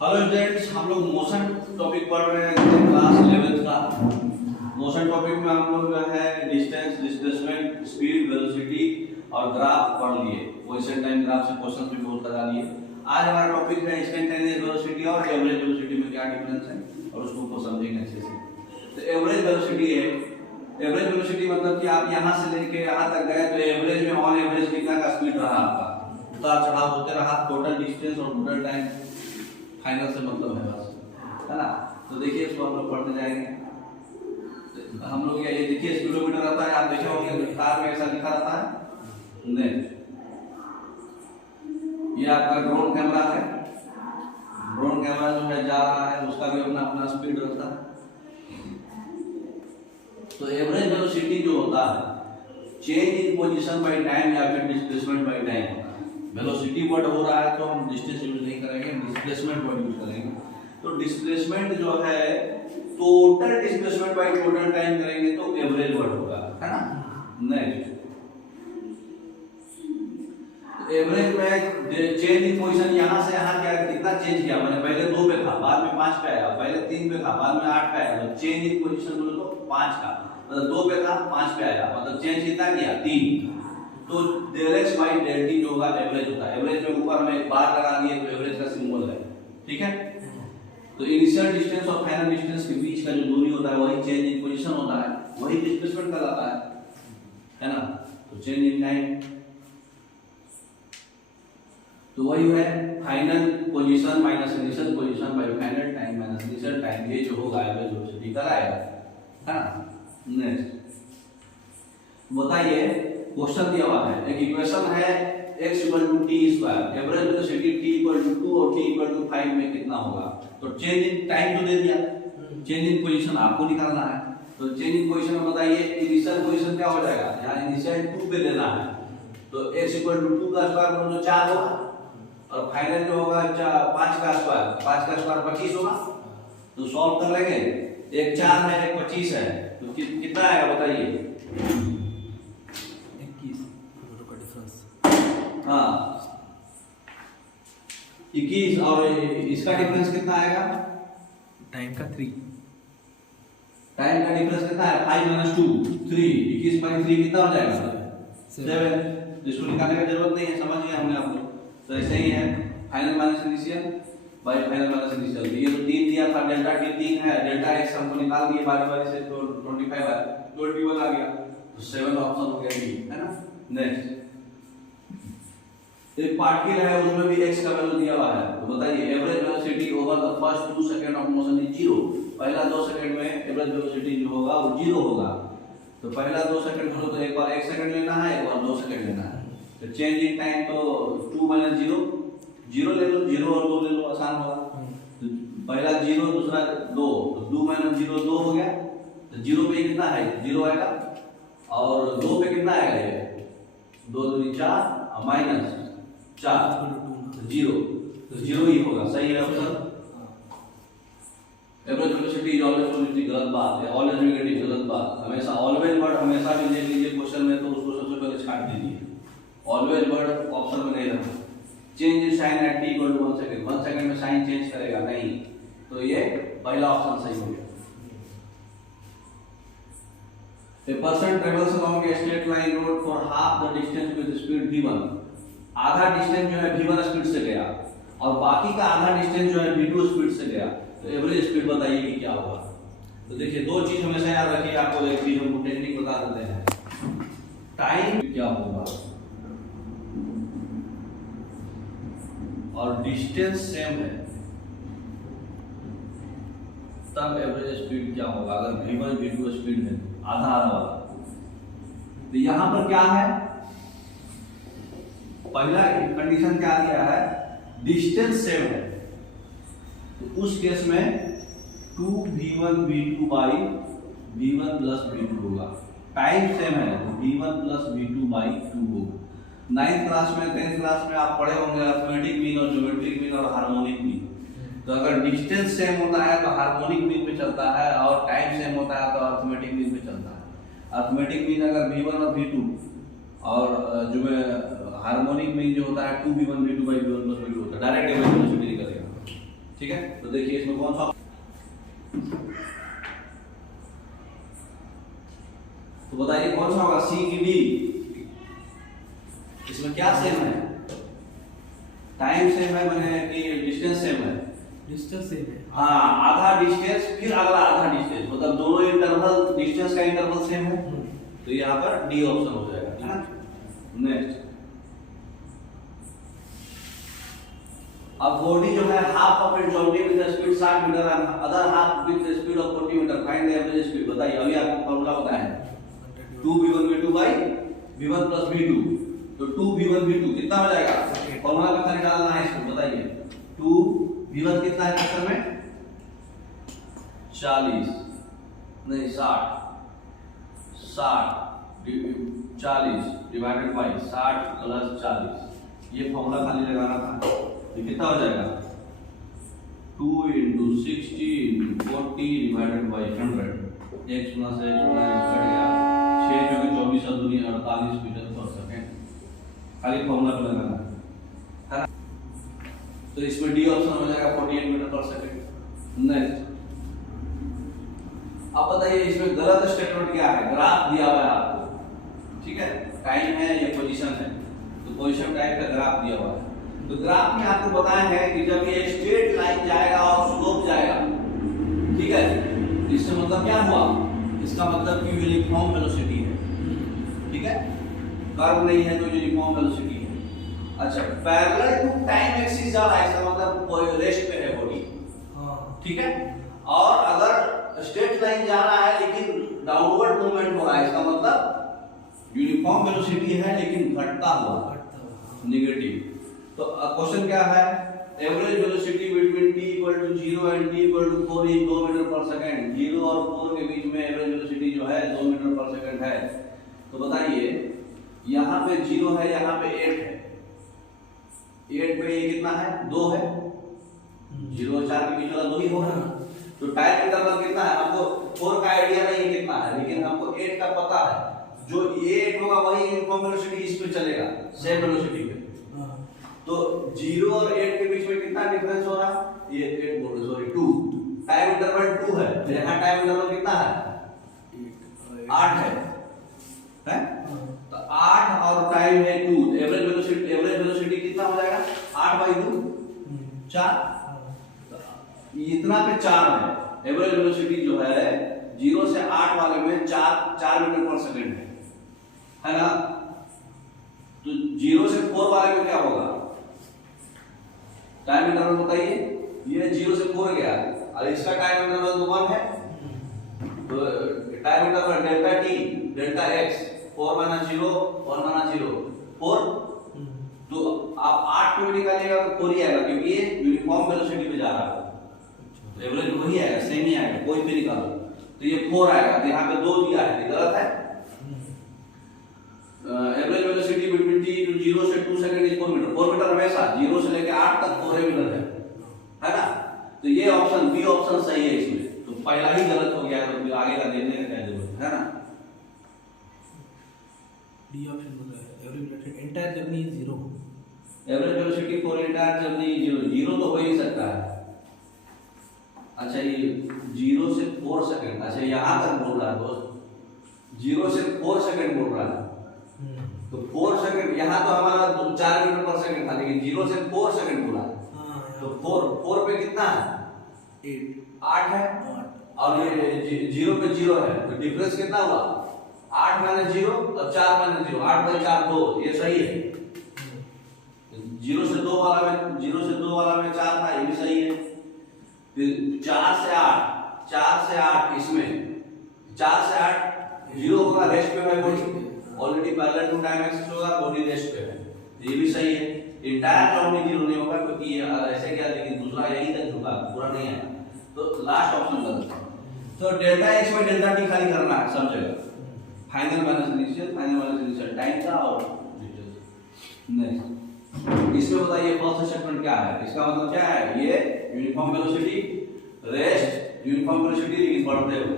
Hello students, हम लोग motion topic पढ़ रहे हैं क्लास 11th का। मोशन टॉपिक में हम लोग जो है डिस्टेंस, डिस्प्लेसमेंट, स्पीड, वेलोसिटी और ग्राफ पढ़ लिए। पोजीशन टाइम ग्राफ से क्वेश्चन भी बहुत लगा लिए। आज हमारा टॉपिक है इंस्टेंटेनियस वेलोसिटी और एवरेज वेलोसिटी में क्या डिफरेंस है और उसको समझेंगे अच्छे से। तो एवरेज वेलोसिटी है, एवरेज वेलोसिटी मतलब कि आप यहाँ से लेके यहाँ तक गए तो एवरेज में ऑन एवरेज कितना का स्पीड रहा आपका, उतार चढ़ाव होते रहा। टोटल डिस्टेंस और टोटल टाइम फाइनल से मतलब है बस, है ना। तो देखिए इसको हम लोग पढ़ते जाएंगे। तो हम लोग ये देखिए किलोमीटर रहता है, आप देखे होंगे कार में ऐसा लिखा रहता है नहीं। ये आपका ड्रोन कैमरा है, ड्रोन कैमरा जो है जा रहा है उसका भी अपना अपना स्पीड रहता है। तो एवरेज वेलोसिटी जो होता है change in position by time या फिर डिस्प्लेसमेंट बाय टाइम होता है। वेलोसिटी वर्ड हो रहा है तो हम डिस्टेंस यूज नहीं करेंगे, डिस्प्लेसमेंट वर्ड यूज करेंगे। तो डिस्प्लेसमेंट जो है total displacement by total time करेंगे तो एवरेज वर्ड होगा, है ना। नेक्स्ट एवरेज में चेंज इन पोजीशन यहाँ से यहाँ क्या कितना चेंज किया, मैंने पहले 2 पे था बाद में 5 पे आया, पहले 3 पे था बाद में 8 पे आया। तो चेंज इन पोजीशन बोलो तो 5 का, मतलब 2 पे था 5 पे आया, मतलब चेंज कितना किया 3। तो del x by del t जो होगा एवरेज होता है। एवरेज में ऊपर में एक बार लगा दिए तो एवरेज का सिंबल है, ठीक है। तो इनिशियल डिस्टेंस और फाइनल डिस्टेंस के बीच का जो दूरी होता है वही चेंज इन पोजीशन होता है, वही डिस्प्लेसमेंट कहलाता है ना। तो चेंज इन टाइम तो वही है final position minus initial position by final time minus initial time, ये जो होगा एवरेज वेलोसिटी कराएगा, है ना। नेक्स्ट बताइए, क्वेश्चन दिया हुआ है, एक इक्वेशन है x = t square, average velocity t = 2 और t = 5 में कितना होगा। तो चेंज इन टाइम तो दे दिया, चेंज इन पोजीशन आपको निकालना है। तो चेंज इन पोजीशन में बताइए इनिशियल पोजीशन क्या हो जाएगा, यहां इनिशियल 2 पे लेना है तो x = 2 का स्क्वायर बोलो तो 4 होगा और फाइनल जो होगा 5 का स्क्वायर, 5 का स्क्वायर 25 होगा। तो सॉल्व कर लेंगे, एक 4 है एक 25 है तो कितना आएगा बताइए। हाँ 21 और इसका डिफरेंस कितना आएगा, टाइम का 3, टाइम का डिफरेंस कितना है 5 - 2 3, 21 / 3 कितना हो जाएगा 7। इसको निकालने की जरूरत नहीं है, समझ गए हमने आप लोग। तो ऐसे ही है final minus initial bye final minus initial. ये तो 3 दिया था, डेल्टा t 3 है, डेल्टा x हमको निकाल दिए बारी बारी से, तो 25 है, 21 आ गया। तो 7 ऑप्शन हो गया डी, है ना। नेक्स्ट एक पार्टिकल है उसमें भी x का वैल्यू दिया हुआ है। तो बताइए average velocity over the first 2 second of motion is 0। पहला 2 सेकंड में एवरेज वेलोसिटी जो होगा वो 0 होगा। तो पहला 2 सेकंड बोलो तो एक बार 1 सेकंड लेना है, एक बार 2 सेकंड लेना है। तो चेंज इन टाइम तो 2 - 0 0 ले लो, 0 और 2 ले लो, आसान होगा। तो पहला 0 दूसरा 2, तो 2 - 0 2 हो गया। तो 0 पे कितना है 0 आएगा और 2 पे कितना आएगा ये 2 × 2 = 4 माइनस 4 0, तो 0 ही होगा, सही है option. Average velocity is always positive, गलत बात है। ऑलवेज नेगेटिव, गलत बात। हमेशा ऑलवेज वर्ड हमेशा भी देख लीजिए क्वेश्चन में तो उसको सबसे पहले छाट दीजिए, ऑलवेज वर्ड ऑप्शन में नहीं रखना। Change in sign at t = 1 second, 1 second में साइन चेंज करेगा नहीं, तो ये पहला ऑप्शन सही हो गया। A person travels along a straight line road for half the distance with speed v1। आधा डिस्टेंस जो है v1 स्पीड से गया और बाकी का आधा डिस्टेंस जो है v2 स्पीड से गया। तो एवरेज स्पीड बताइए कि क्या होगा। तो देखिए दो चीज हमेशा याद रखिए, आपको एक चीज हमको टेक्निक बता देते हैं, टाइम क्या होगा और डिस्टेंस सेम है तब एवरेज स्पीड क्या होगा। अगर v1 v2 स्पीड है आधा आधा वाला, तो यहां पर क्या है, पहला कंडीशन क्या दिया है, डिस्टेंस सेम है। तो उस केस में 2v1 v2 by v1 + v2 होगा। टाइम सेम है तो v1 + v2 by 2 होगा। 9th क्लास में 10th क्लास में आप पढ़े होंगे अरिथमेटिक मीन और ज्योमेट्रिक मीन और हार्मोनिक मीन। तो अगर डिस्टेंस सेम होता है तो हार्मोनिक मीन पे चलता है और टाइम सेम होता है तो अरिथमेटिक मीन पे चलता है। अरिथमेटिक मीन अगर v1 और v2 और जो में हार्मोनिक मीन जो होता है 2v1 v2 by v1 + v2 होता है, डायरेक्ट एवरेज वेलोसिटी निकलेगा। ठीक है, तो देखिए इसमें कौन सा, तो बताइए कौन सा होगा, सी की डी। इसमें क्या सेम है, टाइम सेम है मैंने कि डिस्टेंस सेम है? डिस्टेंस सेम है। हाँ, आधा डिस्टेंस फिर अगला आधा डिस्टेंस, मतलब दोनों इंटरवल, डिस्टेंस का इंटरवल सेम है, तो यहाँ पर डी ऑप्शन हो जाएगा, है ना। नेक्स्ट, अब बॉडी जो है half of it journey with speed 60 metre and other half with speed of 40 metre, find the average speed. बताइए, अभी आपको फार्मूला बताया है 2v1v2 by v1 plus v2, तो 2v1v2 कितना हो जाएगा, फार्मूला का खाली डालना है इसको। बताइए 2v1 कितना है आंसर में, 40 नहीं 60 40 डिवाइडेड बाय 60 प्लस 40, ये फार्मूला खाली लगाना था। ये कितना हो जाएगा, 2 into 60 into 40 divided by 100, x plus x cut गया, 6 जो कि 24 और दूनी 48 मीटर पर सेकंड, खाली फार्मूला पे लगाना है ना। तो इसमें डी ऑप्शन हो जाएगा 48 मीटर पर सेकंड। नेक्स्ट, अब बताइए इसमें गलत स्टेटमेंट क्या है, ग्राफ दिया हुआ है आपको, ठीक है, टाइम है या पोजीशन है, तो पोजीशन टाइप का ग्राफ दिया हुआ है। तो ग्राफ में आपको बताया है कि जब ये स्ट्रेट लाइन जाएगा और स्लोप जाएगा, ठीक है, इससे मतलब क्या हुआ, इसका मतलब कि यूनिफॉर्म वेलोसिटी है, ठीक है, कर्व नहीं है तो यूनिफॉर्म वेलोसिटी है। अच्छा, पैरेलल टू टाइम एक्सिस जा रहा है, इसका मतलब रेस्ट पे है बॉडी, ठीक है, और अगर स्ट्रेट लाइन जा रहा है लेकिन डाउनवर्ड मूवमेंट हो रहा है, इसका मतलब यूनिफॉर्म वेलोसिटी है लेकिन घटता हुआ, नेगेटिव। तो क्वेश्चन क्या है, average velocity between t equal to 0 and t equal to 4 is 2 metre per second. 0 और 4 के बीच में एवरेज वेलोसिटी जो है 2 मीटर पर सेकंड है। तो बताइए, यहाँ पे 0 है, यहाँ पे 8 है, 8 पे ये कितना है, 2 है, 0 और 4 के बीच वाला 2 ही होगा। तो टाइम इंटरवल कितना है, हमको 4 का आइडिया नहीं है कितना है, लेकिन हमको 8 का पता है, जो 8 होगा वही यूनिफॉर्म वेलोसिटी इस पे चलेगा, सेम वेलोसिटी पे। तो 0 और 8 के बीच में कितना डिफरेंस हो रहा है, ये 8 बोल रहे, सॉरी 2, टाइम इंटरवल 2 है, तो यहाँ टाइम इंटरवल कितना है, 8 है, तो 8 और टाइम है 2, एवरेज वेलोसिटी कितना हो जाएगा, 8/2 4, इतना पे 4 है, एवरेज वेलोसिटी जो है 0 से 8 वाले में 4 मीटर पर सेकंड है ना। तो 0 से 4 वाले में क्या होगा, टाइम इंटरवल बताइए, ये 0 से 4 गया और इसका टाइम इंटरवल 1 है, तो time interval delta t delta x 4 - 0 1 - 0 4, तो आप 8 पे निकालिएगा तो 4 ही आएगा, क्योंकि ये यूनिफॉर्म वेलोसिटी पे जा रहा है, तो एवरेज वही आएगा, सेम ही आएगा, कोई भी निकालो, तो ये 4 आएगा, तो यहाँ पे 2 दिया है, ये गलत है। Average velocity between t to 0 से 2 सेकंड इज 4 मीटर, 4 मीटर हमेशा 0 से लेके 8 तक 4 मीटर है ना। तो ये ऑप्शन बी ऑप्शन सही है इसमें, तो पहला ही गलत हो गया, तो फिर आगे का देखने का क्या जरूरत है ना। डी ऑप्शन होता है, average velocity entire journey is 0, average velocity for entire journey 0 तो हो ही सकता है। अच्छा, ये 0 से 4 सेकंड, अच्छा यहाँ तक बोल रहा है दोस्त, 0 से 4 सेकंड बोल रहा है, तो 4 सेकंड, यहाँ तो हमारा 4 मीटर पर सेकंड था, लेकिन 0 से 4 सेकंड बोला, तो 4 पे कितना है, 8 है, और ये 0 पे 0 है, तो डिफरेंस कितना हुआ, 8 - 0 और 4 - 0, 8/4 2, ये सही है। 0 से 2 वाला में 4 था, ये भी सही है। फिर 4 से 8 इसमें 4 से 8 0 होगा, रेस्ट पे है body, already parallel to time axis होगा, बॉडी रेस्ट पे है, ये भी सही है। इंटायर जर्नी 0 नहीं होगा, क्योंकि ये ऐसे क्या, लेकिन दूसरा यही तक झुका, पूरा नहीं है, तो लास्ट ऑप्शन गलत है। तो डेल्टा x में डेल्टा t खाली करना है सब जगह, फाइनल माइनस इनिशियल टाइम का और डिटेल्स। नेक्स्ट, इसमें बताइए फर्स्ट स्टेटमेंट क्या है, इसका मतलब क्या है, ये uniform velocity, rest uniform velocity लेकिन बढ़ते हुए।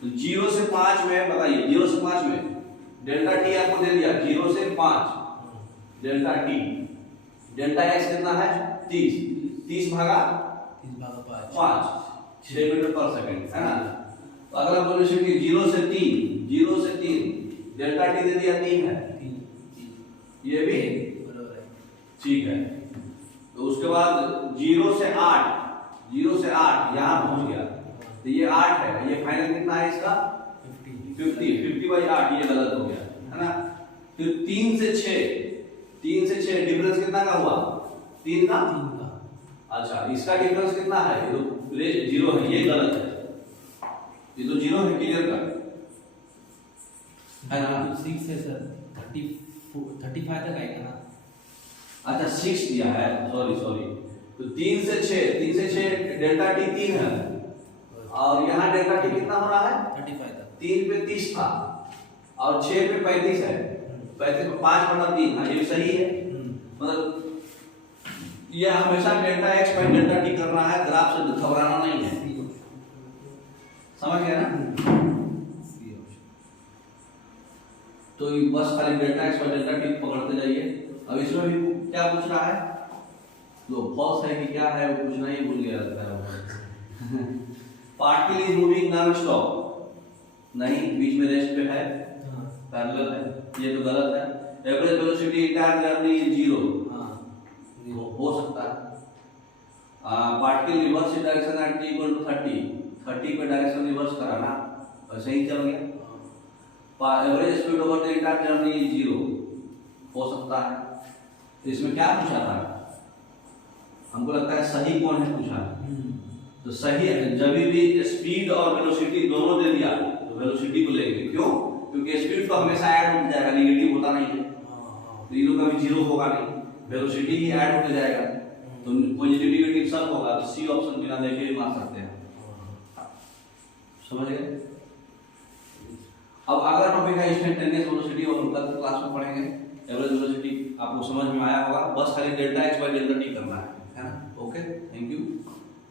तो 0 से 5 में बताइए, 0 से 5 में डेल्टा t आपको दे दिया, 0 से 5 डेल्टा t, डेल्टा x कितना है 30, 30 भागा 30 भागा 5 6 मीटर पर सेकंड है ना। तो अगला वेलोसिटी 0 से 3 डेल्टा टी दे दिया 3 है, 3 ये भी बराबर है। ठीक है। तो उसके बाद 0 से 8 यहाँ पहुंच गया, तो ये 8 है, ये फाइनल कितना है इसका 50/8, ये गलत हो गया है ना। फिर 3 से 6 डिफरेंस कितना का हुआ 3 का। अच्छा, इसका डिफरेंस कितना है, ये तो 0 है, ये गलत है, ये तो 0 है, क्लियर कर है ना। 6 है सर, 35 तक आएगा ना। अच्छा 6 दिया है, सॉरी, तो 3 से 6 डेल्टा टी 3 है, और यहाँ डेल्टा टी कितना हो रहा है 35 तक। 3 पे 30 था और 6 पे 35 है, 35 पे 5/3, हाँ ये सही है। मतलब ये हमेशा delta x by delta T करना है, ग्राफ से घबराना नहीं है, समझ गया ना। तो ये बस खाली delta x by delta T पकड़ते जाइए। अब इसमें भी क्या पूछ रहा है, तो फॉल्स है कि क्या है वो पूछना ही भूल गया लगता है। Particle is moving non stop, नहीं बीच में रेस्ट पे है, पैरेलल है, ये तो गलत है। Average velocity entire journey is 0, हो सकता है। Particle reverse direction at t equal to 30 पे डायरेक्शन रिवर्स कराना, वैसे ही चल गया। Average speed over the entire journey is 0, हो सकता है। तो इसमें क्या पूछा था, हमको लगता है सही कौन है पूछा है, तो सही है जब भी स्पीड और वेलोसिटी दोनों दे दिया तो वेलोसिटी को लेंगे, क्यों, क्योंकि स्पीड तो हमेशा ऐड होता जाएगा, नेगेटिव होता नहीं है, तो ये तो कभी 0 होगा नहीं, वेलोसिटी ही ऐड होते जाएगा, तो पॉजिटिव नेगेटिव सब होगा, तो सी ऑप्शन बिना देखे ही मान सकते हैं, समझ गए। अब अगला टॉपिक है इंस्टेंटेनियस वेलोसिटी, और कल क्लास में पढ़ेंगे। एवरेज वेलोसिटी आपको समझ में आया होगा, बस खाली delta x by delta T करना है ना। Okay, thank you.